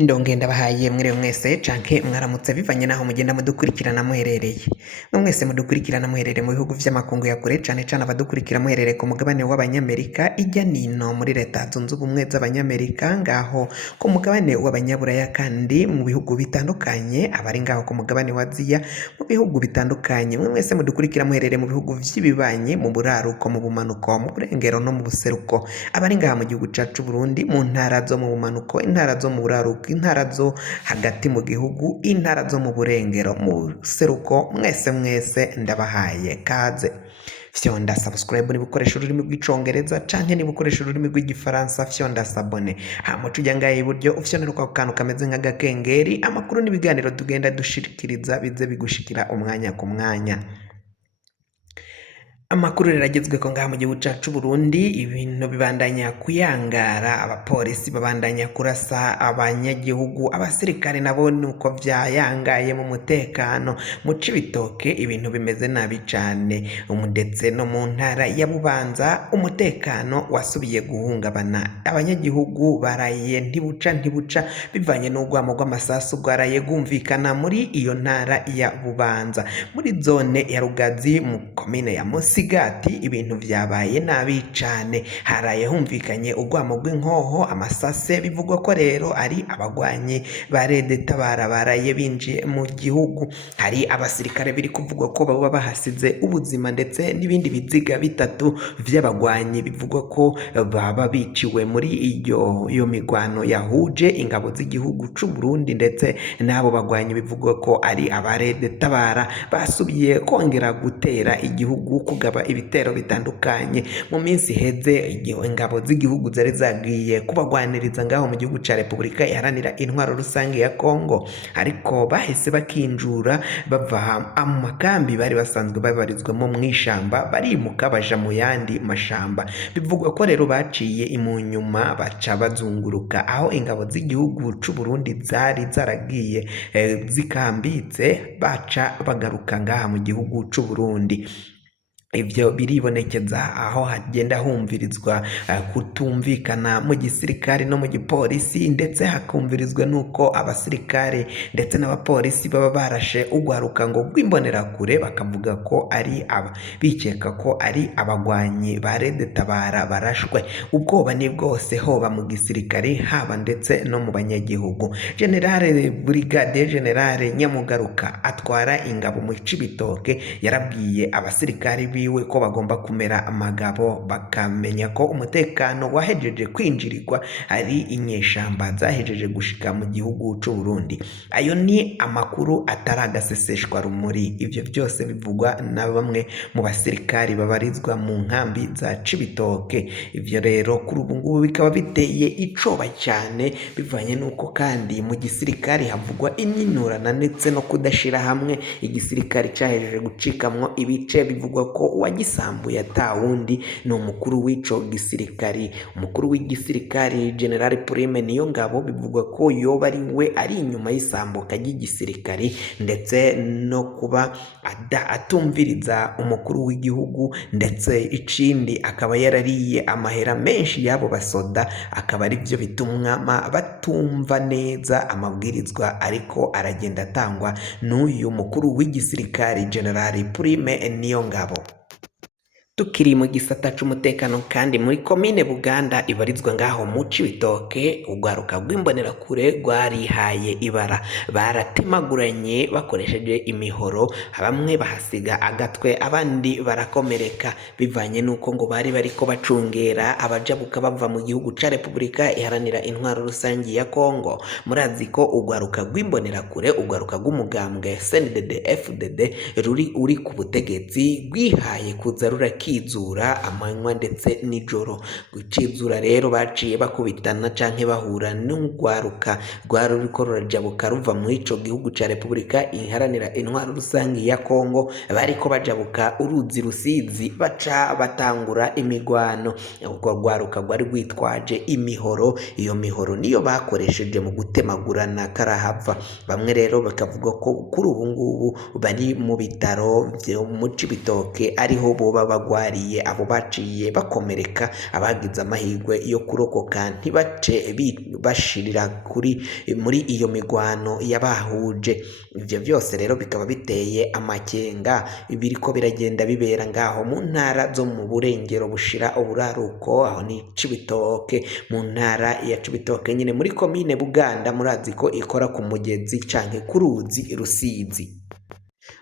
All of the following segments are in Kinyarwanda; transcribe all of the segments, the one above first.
Ndongenda bahaye mwiriwe mwese canke mwaramutse bivanye naho mugenda mudukurikirana muherereye. Mwese mudukurikirana muherereye mu bihugu vy'amakungu ya kure cane cane abadukurikira muherereye ku mugabane w'abanyamerika ijya nino muri leta zunze ubumwe z'abanyamerika ngaho ku mugabane w'abanyaburaya kandi mu bihugu bitandukanye abari ngaho ku mugabane wa Aziya mu bihugu bitandukanye. Mwese mudukurikira muherereye mu bihugu vy'ibibanye mu buraruko mu bumanuko mu burengero no mu buseruko abari ngaha mu gihugu cacu Burundi mu ntara zo mu bumanuko intara zo mu buraruko intara zo hagati mu gihugu intara zo mu burengero mu seruko mwese ndabahaye kaze fyonda subscribe niba ukoresha ururimi rw'icongereza canke niba ukoresha ururimi rw'igifaransa fyonda sabone hama tujya ngahe iburyo ufyonera kwa kantu kameze nk'agakengeri amakuru n'ibiganiro tugenda dushikiriza bize bigushikira umwanya ku mwanya. Amakuru riragezwe ko ngaha mu gihugu cacu Burundi ibintu bibandanya kuyangara abapolisi babandanya kurasa abanyagihugu abasirikare nabo nuko vyayangaye mu mutekano mu Cibitoke ibintu bimeze nabi cane ndetse no mu ntara ya Bubanza umutekano wasubiye guhungabana abanyagihugu baraye ntibuca bivanye n'urwamo rw'amasasu rwaraye gumvikana muri iyo ntara ya Bubanza muri zone ya Rugazi mu komine ya Musigati ibintu vyabaye nabi cane haraye humvikanye urwamo rw'inkoho amasase bivugwa ko rero ari abagwanyi ba Rede Tabara baraye binjiye mu gihugu hari abasirikare biri kuvugwa ko baba bahasize ubuzima ndetse n'ibindi biziga bitatu vy'abagwanyi bivugwa ko baba biciwe muri iyo migwano yahuje ingabo z'igihugu c'u Burundi ndetse n'abo bagwanyi bivugwa ko ari aba Rede Tabara basubiye kongera gutera igihugu kugaba ibitero bitandukanye mu minsi heze ingabo z'igihugu zari zagiye kubagwaniriza ngaho mu gihugu ca Republika iharanira intwaro rusange ya Kongo ariko bahise bakinjura bava mu makambi bari basanzwe babarizwamo mw'ishamba barimuka baja mu yandi mashamba bivugwa ko rero baciye imunyuma baca bazunguruka aho ingabo z'igihugu c'u Burundi zari zaragiye zikambitse baca bagaruka ngaha mu gihugu c'u Burundi. Ivyo biribonekeza aho hagenda humvirizwa kutumvikana mu gisirikare no mu gipolisi ndetse hakumvirizwa nuko abasirikare ndetse n'abapolisi baba barashe ugwaruka ngo rw'imbonera kure bakavuga ko ari bikeka ko ari abagwanyi ba Rede Tabara barashwe ubwoba ni bwose hoba mu gisirikare haba ndetse no mu banyagihugu. Generale Brigade Generale Nyamugaruka atwara ingabo mu Cibitoke yarabwiye abasirikare biwe ko bagomba kumera amagabo bakamenya ko umutekano wahejeje kwinjirirwa ari inyeshamba zahejeje gushika mu gihugu c'u Burundi. Ayo ni amakuru ataragaseseshwa rumuri ivyo byose bivugwa na bamwe mu basirikari babarizwa mu nkambi za Cibitoke. Ivyo rero kuri ubu ngubu bikaba biteye icoba cyane bivanye nuko kandi mu gisirikari havugwa imyinurana ndetse no kudashira hamwe igisirikari cyahejeje gucikamwo ibice bivugwa ko uwagisambuye atawundi ni umukuru w'ico gisirikari. Umukuru w'igisirikari General Prime Niyongabo bivugwa ko yoba ari we ari inyuma y'isambuka ry'igisirikari ndetse no kuba atumviriza umukuru w'igihugu ndetse icindi akaba yarariye amahera menshi y'abo basoda akaba ari byo bitumwa batumva neza amabwirizwa ariko aragenda atangwa n'uyu mukuru w'igisirikari General Prime Niyongabo. Tukiri mu gisata c'umutekano kandi muri komine Buganda ibarizwa ngaho mu Cibitoke ugwaruka rw'imbonera kure rwarihaye ibara baratemaguranye bakoresheje imihoro bamwe bahasiga agatwe abandi barakomereka bivanye nuko ngo bari bariko bacungera abajabuka bava mu gihugu ca Republika iharanira intwaro rusangi ya Kongo. Murazi ko ugwaruka rw'imbonera kure ugwaruka rw'umugambwe CNDD FDD uri ku butegetsi rwihaye kuza kizura amanywa ndetse nijoro. Gucizura rero baciye bakubitana canke bahura n'ugwaruka rwari ruriko rurajabuka ruva muri ico gihugu ca Republika iharanira intwaro rusangi ya Kongo bariko bajabuka uruzi Rusizi baca batangura imigwano. Ubwo rwaruka rwari rwitwaje imihoro iyo mihoro niyo bakoresheje mu gutemagurana karahava. Bamwe rero bakavuga ko kuri ubu ngubu bari mu bitaro vyo mu Cibitoke ariho boba bagwariye, abo baciye bakomereka, abagize amahirwe yo kurokoka ntibace bashirira muri iyo migwano yabahuje. Ivyo vyose rero bikaba biteye amakenga biriko biragenda bibera ngaho mu ntara zo mu burengero bushira uburaruko, aho ni Cibitoke, mu ntara ya Cibitoke nyine muri komine Buganda, murazi ko ikora ku mugezi canke ku ruzi Rusizi.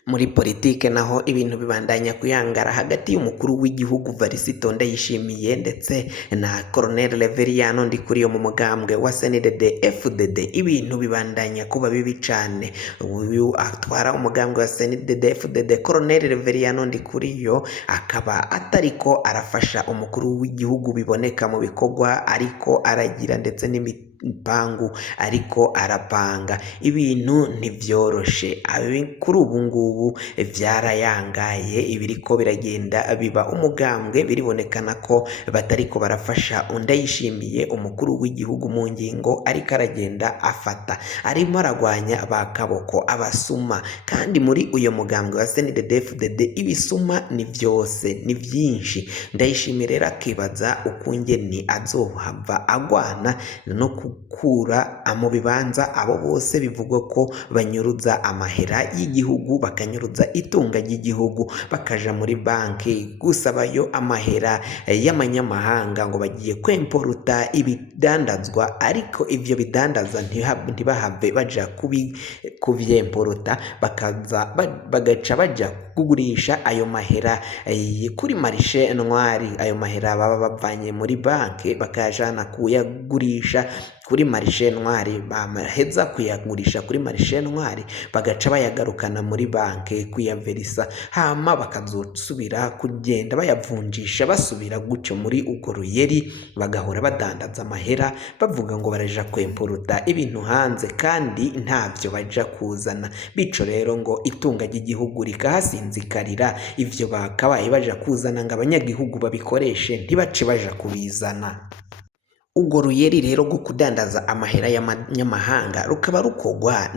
Muri politike naho ibintu bibandanya kuyangara hagati y'umukuru w'igihugu Varisito Ndayishimiye ndetse na Colonel Reveriyano Ndikuriyo mu mugambwe wa CNDD FDD. Ibintu bibandanya kuba bibi cane. Uyu atwara umugambwe wa CNDD FDD Colonel Reveriyano Ndikuriyo akaba atariko arafasha umukuru w'igihugu biboneka mu bikorwa ariko aragira ndetse n'imipangu ariko arapanga. Ibintu ntivyoroshe kuri ubu ngubu vyarayangaye, ibiriko biragenda biba umugambwe biribonekana ko batariko barafasha Ndayishimiye umukuru w'igihugu mu ngingo ariko aragenda afata, arimo aragwanya bakaboko abasuma. Kandi muri uyo mugambwe wa CNDD FDD ibisuma ni vyose, ni vyinshi. Ndayishimiye rero akibaza ukungene azohava agwana no gukura mu bibanza abo bose bivugwa ko banyuruza amahera y'igihugu, bakanyuruza itunga ry'igihugu, bakaja muri banki gusabayo amahera y'amanyamahanga ngo bagiye kwemporuta ibidandazwa, ariko ivyo bidandaza ntibahave baja kuvyemporuta, bagaca baja kugurisha ayo mahera kuri marishe ntwari. Ayo mahera baba bavanye muri banki bakayajana kuyagurisha kuri marishe ntwari, bamaheza kuyagurisha kuri marishe ntwari bagaca bayagarukana muri banki kuyaverisa, hama bakazosubira kugenda bayavunjisha basubira gutyo muri ugo ruyeri, bagahora badandaza amahera bavuga ngo baraja kwemporuta ibintu hanze kandi ntavyo baja kuzana. Bico rero ngo itunga ry'igihugu rikahasinzikarira, ivyo bakabaye baja kuzana ngo abanyagihugu babikoreshe ntibace baja kubizana. Ugo ruyeri rero rwo kudandaza amahera y'amanyamahanga rukaba rukogwa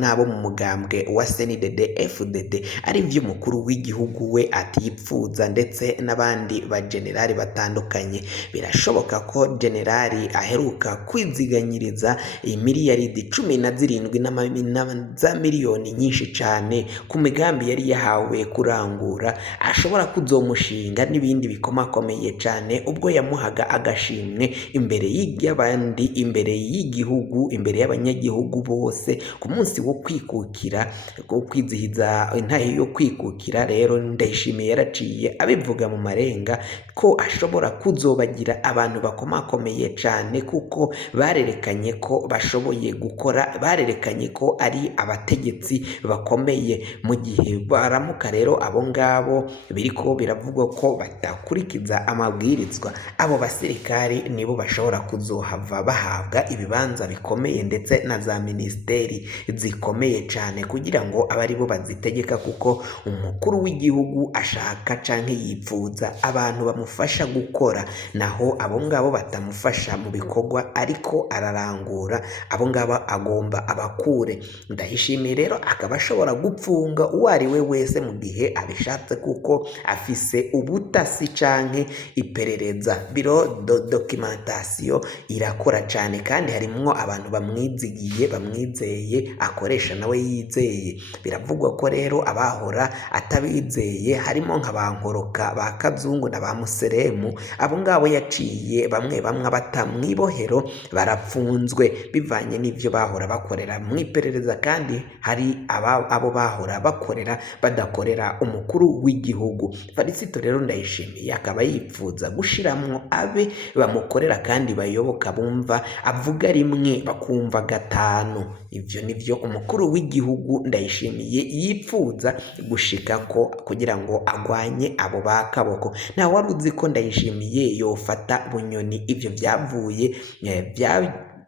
n'abo mu mugambwe wa CNDD FDD, ari vyo umukuru w'igihugu we atipfuza ndetse n'abandi bajenerali batandukanye. Birashoboka ko generali aheruka kwiziganyiriza imiliyaridi 17 za miliyoni nyinshi cane ku migambi yari yahawe kurangura, ashobora kuzomushinga n'ibindi bikomakomeye cane ubwo yamuhaga agashimwe imbere y'abandi, imbere y'igihugu, imbere y'abanyagihugu bose ku munsi wo kwikukira, wo kwizihiza intahe yo kwikukira. Rero Ndayishimiye yaraciye abivuga mu marenga ko ashobora kuzobagira abantu bakomakomeye cane kuko barerekanye ko bashoboye gukora, barerekanye ko ari abategetsi bakomeye. Mu gihe baramuka rero abo ngabo biriko biravugwa ko badakurikiza amabwirizwa, abo basirikari nibo bashobora kuzohava bahabwa ibibanza bikomeye ndetse na za ministeri zikomeye cane kugira ngo abe ari bo bazitegeka, kuko umukuru w'igihugu ashaka canke yipfuza abantu bamufasha gukora, naho abo ngabo batamufasha mu bikorwa ariko ararangura, abo ngabo agomba abakure. Ndayishimiye rero akaba ashobora gupfunga uwo ari we wese mu gihe abishatse, kuko afise ubutasi canke iperereza. Biro documentation irakora cane kandi harimwo abantu bamwizigiye, bamwizeye, akoresha nawe yizeye. Biravugwa ko rero abahora atabizeye harimo nka bankoroka, ba Kazungu na ba Museremu, abo ngabo yaciye bamwe batamwibohero barapfunzwe bivanye n'ivyo bahora bakorera mwiperereza, kandi hari abo bahora bakorera badakorera umukuru w'igihugu. Varisito rero Ndayishimiye akaba yipfuza gushiramwo abe bamukorera kandi bayoboka, bumva avuga rimwe bakumva gatanu. Ivyo nivyo umukuru w'igihugu Ndayishimiye yipfuza gushika ko kugira ngo agwanye abo bakaboko. Nta wari uzi ko Ndayishimiye yofata Bunyoni ivyo vyavuye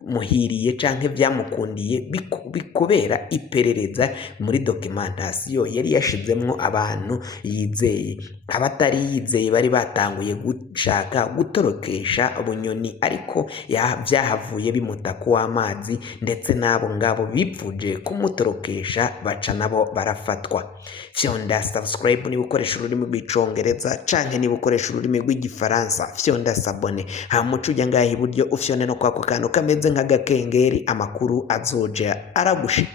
muhiriye canke vyamukundiye bikobera iperereza muri documentation yari yashizemwo abantu yizeye. abatari yizeye bari batanguye gushaka gutorokesha Bunyoni ariko vyahavuye bimuta ku w'amazi ndetse n'abo ngabo bipfuje kumutorokesha baca nabo barafatwa. Fyonda subscribe niba ukoresha ururimi rw'icongereza canke niba ukoresha ururimi rw'igifaransa fyonda sabone hamuca ujya ngaha iburyo ufyone no kwako kantu kameze nk'agakengeri amakuru azoja aragushikira.